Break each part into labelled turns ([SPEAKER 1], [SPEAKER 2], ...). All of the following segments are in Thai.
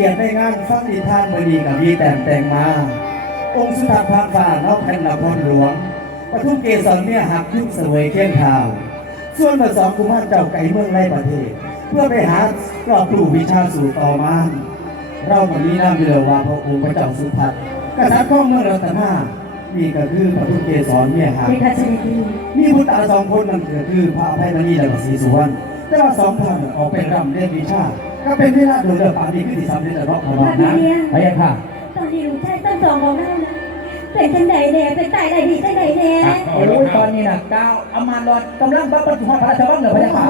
[SPEAKER 1] กียรติในงานฟังนิทานมือดีกับมีแต่งแต่งมา องค์สุทัศน์พานฝ่านอกแผ่นนครหลวงปทุมเกศรเนี่ยหักยุ่งเสวยเข้มข่าว ส่วนผสมกุมารเจ้าไก่เมืองในประเทศ เพื่อไปหากรอบครูวิชาสู่ต่อมาเราก็มีนามวิเลวาพระองค์พระเจ้าสุทัศน์กษัตริย์ของเมืองรัตนานี่ก็คือปทุมเกศรเนี่ยหัก
[SPEAKER 2] เพคะเสด็จพี่
[SPEAKER 1] มีบุตรตาสองคนนั่นก็คือพระอภัยมณีและก็ศรีสุวรรณ แต่ว่าสองท่านออกไปรำเรียนวิชา ก็เป็นเวลาโดยเดิมปานนี้คือที่สำเร็จแล้วเนาะพระ
[SPEAKER 2] พ
[SPEAKER 1] บา
[SPEAKER 2] ระ
[SPEAKER 1] ท
[SPEAKER 2] พี่
[SPEAKER 1] นะ
[SPEAKER 2] เลี้ยง
[SPEAKER 1] พะยะค่ะ
[SPEAKER 2] ตอนนี้รู้ใจตั้งสองของเรานะเป็นจังใดแน่เป็นตายใดดีจังใดแน่
[SPEAKER 3] โอ้ยตอนนี้นะดาวอามาลอดกำลังบัพจุพระราชวังเหนือพระยาค่ะ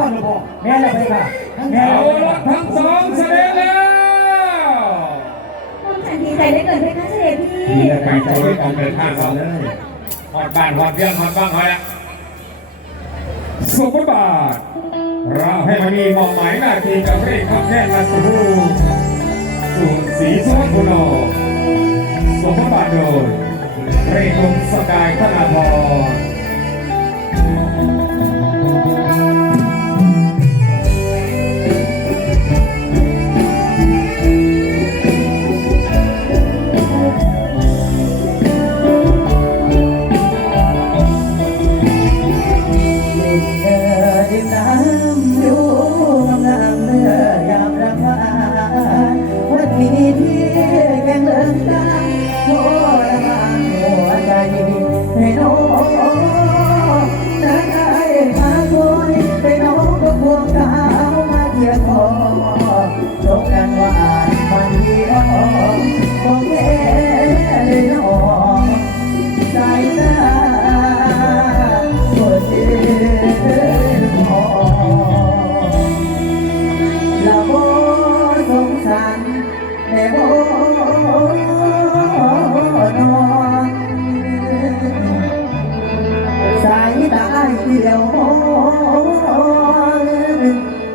[SPEAKER 3] แม่เลยพระยาค่ะแม่
[SPEAKER 4] เอาละทั้งสองเสด็จแล้ว
[SPEAKER 2] ผมฉันดีใจได้เกิดเพคะเสด็จพี่
[SPEAKER 1] มีอะไรใจไว้ออกเดินทางกันเลย
[SPEAKER 4] หอดบ้านหอดเรื่องหอดบ้างหอยละสมบาทเราให้มันมีมอบหมายหน้าที่กับเรียกขับแค่นันทูส่วนสีสวัสดิ์คุโนสมบัติโดยเรยกงสกายธนาพรา
[SPEAKER 1] เดียวมอง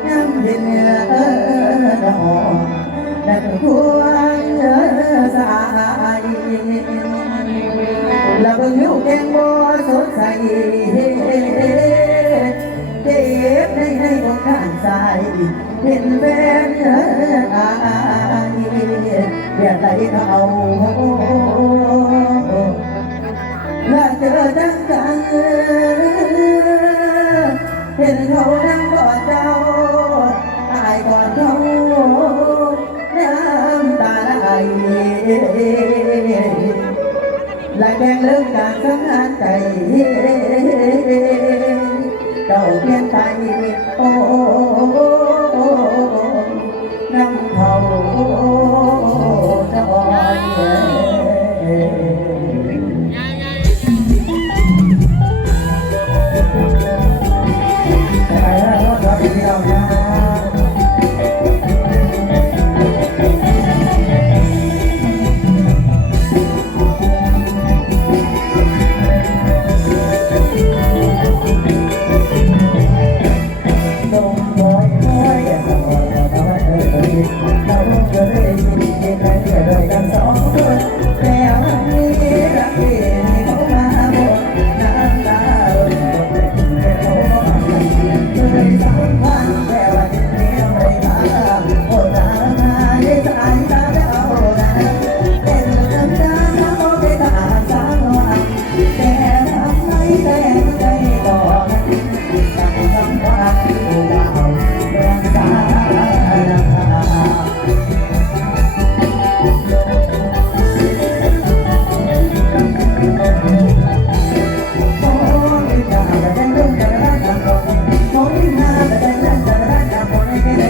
[SPEAKER 1] ยังเห็นเออดอกนั่นควรสายและเเห็นเขาดังจังเห็นเขานั่งกอดเจ้า ตายกอดเขาน้ำตาไหลและแดงเลืองการสังหารใจเราเพียนไปโอ้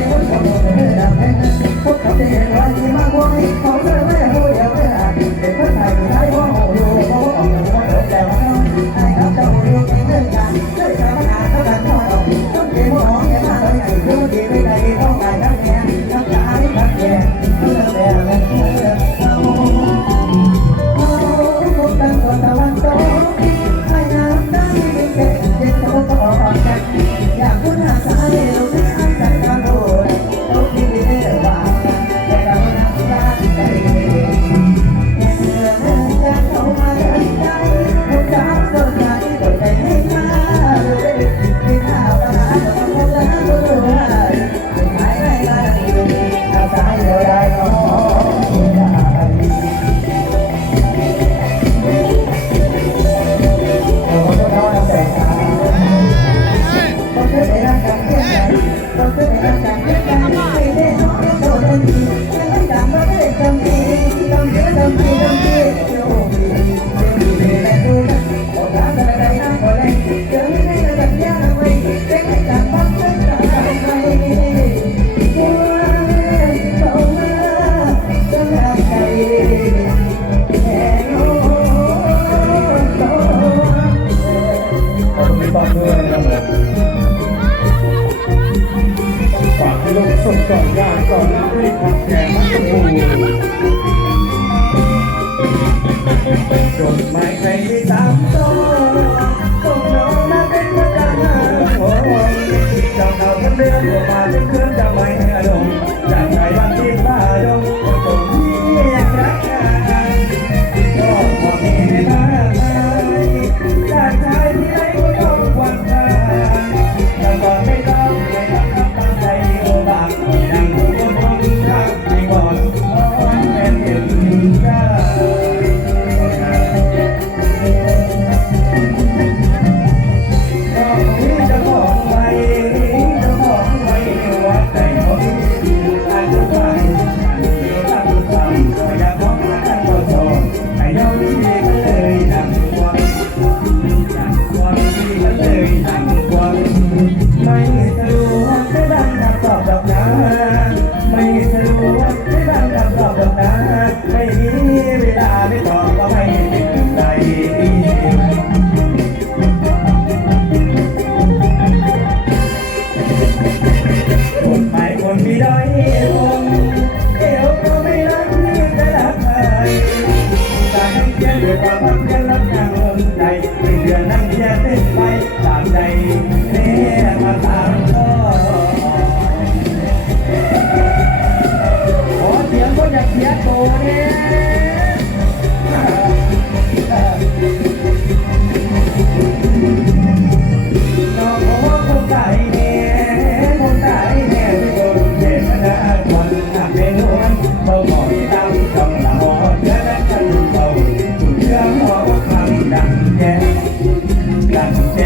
[SPEAKER 1] ให้ ก่อนยากก่อนนักเรียนคนแก่มันก้ ดังแจ๊ดังแจ๊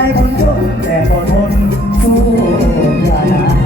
[SPEAKER 1] าย
[SPEAKER 3] ค
[SPEAKER 1] นจนแต่ก็ทนสู้เพื่อนา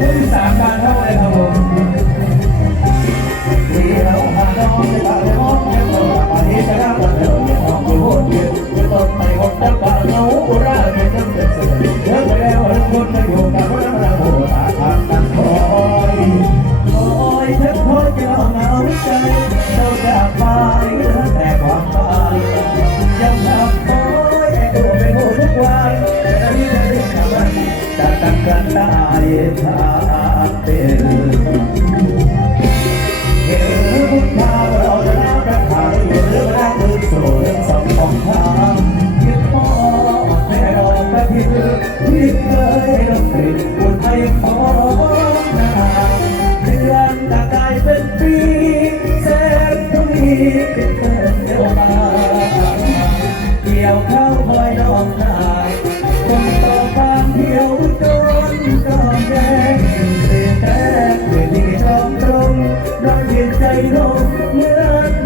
[SPEAKER 1] เ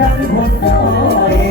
[SPEAKER 1] ดังคนน้อย